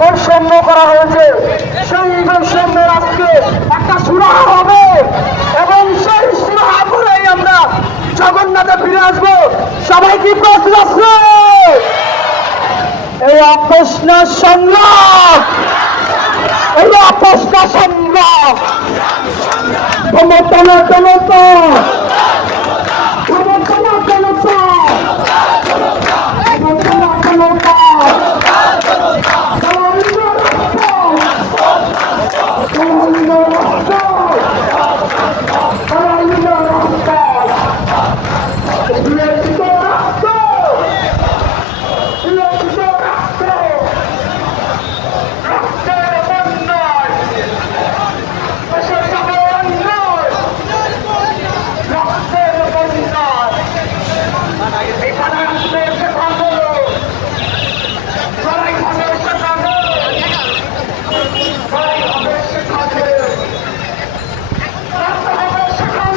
বৈষম্য করা হয়েছে, সেই বৈষম্যের আজকে একটা সুরাহা হবে এবং সেই সুরাহা করেই আমরা জগন্নাথে ফিরে আসবো। সবাই কি প্রস্তুত আছে? এই আপোষ না সংগ্রাম, এই আপোষ না সংগ্রাম, ক্ষমতা